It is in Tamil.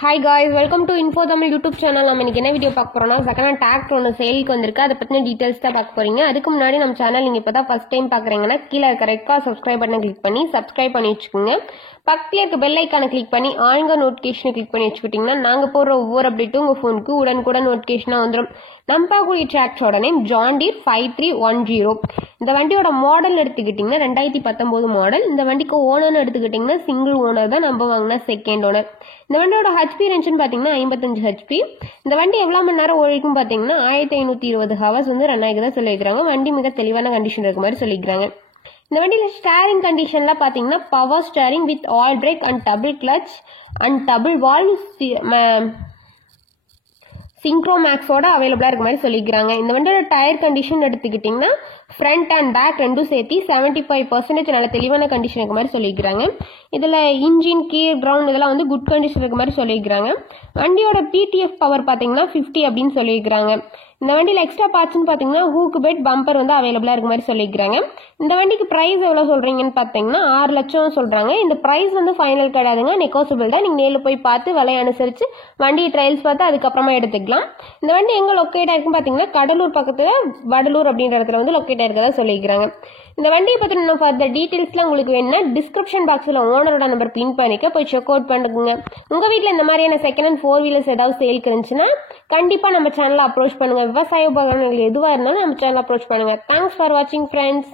Hi guys, welcome to Info Tamil YouTube channel. நம்ம இன்னைக்கு என்ன வீடியோ பார்க்க போறோம்னா செகண்ட் ஹேண்ட் டிராக்டர் ஒன்று சேலுக்கு வந்திருக்கு. அதை பத்தின டீடைல்ஸ் தான் பார்க்க போறீங்க. அதுக்கு முன்னாடி நம்ம சேனல் நீங்க இப்பதான் ஃபர்ஸ்ட் டைம் பாக்குறீங்கன்னா கீழே இருக்க ரெட் கலர் சப்ஸ்கிரைப் பட்டனை கிளிக் பண்ணி சப்ஸ்கிரைப் பண்ணி வச்சுக்கோங்க. பக்கத்துல இருக்க பெல் ஐக்கானை கிளிக் பண்ணி ஆளுங்க நோட்டிஃபிகேஷனை கிளிக் பண்ணி வச்சுக்கிட்டீங்கன்னா நாங்க போடுற ஒவ்வொரு அப்டேட்டும் உங்க போனுக்கு உடனுக்குடன் நோட்டிஃபிகேஷனா வந்துடும். நம்ம பார்க்கக்கூடிய டிராக்டரோட நேம் ஜான் டீர் 5310. இந்த வண்டியோட மாடல் எடுத்துக்கிட்டீங்கன்னா 2019 மாடல். இந்த வண்டிக்கு ஓனர் எடுத்துக்கிட்டீங்கன்னா சிங்கிள் ஓனர் தான், நம்ம வாங்கினா செகண்ட் ஓனர். இந்த வண்டியோட ஹெச்பி ரேஞ்சுன்னு பாத்தீங்கன்னா 55 ஹெச்பி. இந்த வண்டி எவ்வளவு மணி நேரம் ஓடிக்கும் பாத்தீங்கன்னா 1520 ஹவர்ஸ் வந்து ரன் ஆகிதான் சொல்லியிருக்காங்க. வண்டி மிக தெளிவான கண்டிஷன் இருக்க மாதிரி சொல்லிக்கிறாங்க. இந்த வண்டியில ஸ்டேரிங் கண்டிஷன்ல பாத்தீங்கன்னா power steering with all brake and double clutch and double valve சிங்க்ரோமேக்ஸோட அவைலபிளா இருக்க மாதிரி சொல்லிக்கிறாங்க. இந்த வண்டியோட டயர் கண்டிஷன் எடுத்துக்கிட்டீங்கன்னா ஃப்ரண்ட் அண்ட் பேக் ரெண்டும் சேர்த்து 75% நல்ல தெளிவான கண்டிஷன் இருக்க மாதிரி சொல்லிக்கிறாங்க. இதுல இன்ஜின் கீர் கிரவுண்ட் இதெல்லாம் வந்து குட் கண்டிஷன் இருக்க மாதிரி சொல்லிக்கிறாங்க. வண்டியோட பிடிஎஃப் பவர் பாத்தீங்கன்னா 50 அப்படின்னு சொல்லிக்கிறாங்க. இந்த வண்டியில எக்ஸ்ட்ரா பார்ட்ஸ்னு பாத்தீங்கன்னா ஹூக் பெட் பம்பர் வந்து அவைலபிளா இருக்க மாதிரி சொல்லிக்கிறாங்க. இந்த வண்டிக்கு பிரைஸ் எவ்வளவு சொல்றீங்கன்னு பாத்தீங்கன்னா 6 லட்சம் சொல்றாங்க. இந்த பிரைஸ் வந்து ஃபைனல் கிடையாதுங்க, நெகோசியபிள் தான். நீங்க நேர்ல போய் பார்த்து விலை அனுசரிச்சு வண்டி ட்ரையல்ஸ் பார்த்து அதுக்கப்புறமா எடுத்துக்கலாம். இந்த வண்டி எங்க லொக்கேட் ஆயிருக்குன்னு பாத்தீங்கன்னா கடலூர் பக்கத்துல வடலூர் அப்படின்ற இடத்துல வந்து லொக்கேட் ஆயிருக்கதா சொல்லிக்கிறாங்க. இந்த வண்டியை பத்தின ஃபர்தர் டீடைல்ஸ்லாம் உங்களுக்கு வேணும்னா டிஸ்கிரிப்ஷன் பாக்ஸ்ல ஓனரோட நம்பர் பின் பண்ணிக்க போய் செக் அவுட் பண்ணுங்க. உங்க வீட்டுல இந்த மாதிரியான செகண்ட் ஹேண்ட் 4 வீலர்ஸ் ஏதாவது சேல்க்கு இருந்துச்சுன்னா கண்டிப்பா நம்ம சேனலை அப்ரோச் பண்ணுங்க. விவசாய உபகரணங்கள் எதுவா இருந்தாலும் நம்ம சேனல் அப்ரோச் பண்ணுங்க. தேங்க்ஸ் ஃபார் வாட்சிங் ஃப்ரெண்ட்ஸ்.